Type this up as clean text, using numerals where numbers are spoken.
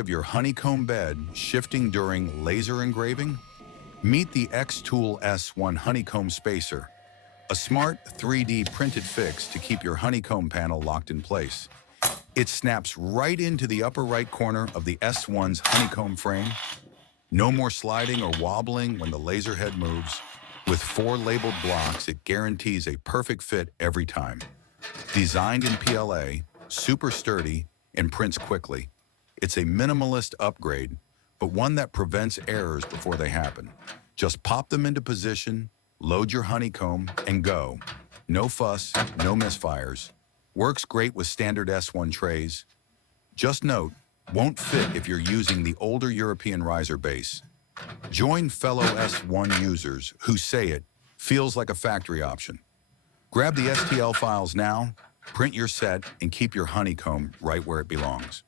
of your honeycomb bed shifting during laser engraving? Meet the xTool S1 Honeycomb Spacer, a smart 3D printed fix to keep your honeycomb panel locked in place. It snaps right into the upper right corner of the S1's honeycomb frame. No more sliding or wobbling when the laser head moves. With 4 labeled blocks, it guarantees a perfect fit every time. Designed in PLA, super sturdy, and prints quickly. It's a minimalist upgrade, but one that prevents errors before they happen. Just pop them into position, load your honeycomb, and go. No fuss, no misfires. Works great with standard S1 trays. Just note, won't fit if you're using the older European riser base. Join fellow S1 users who say it feels like a factory option. Grab the STL files now, print your set, and keep your honeycomb right where it belongs.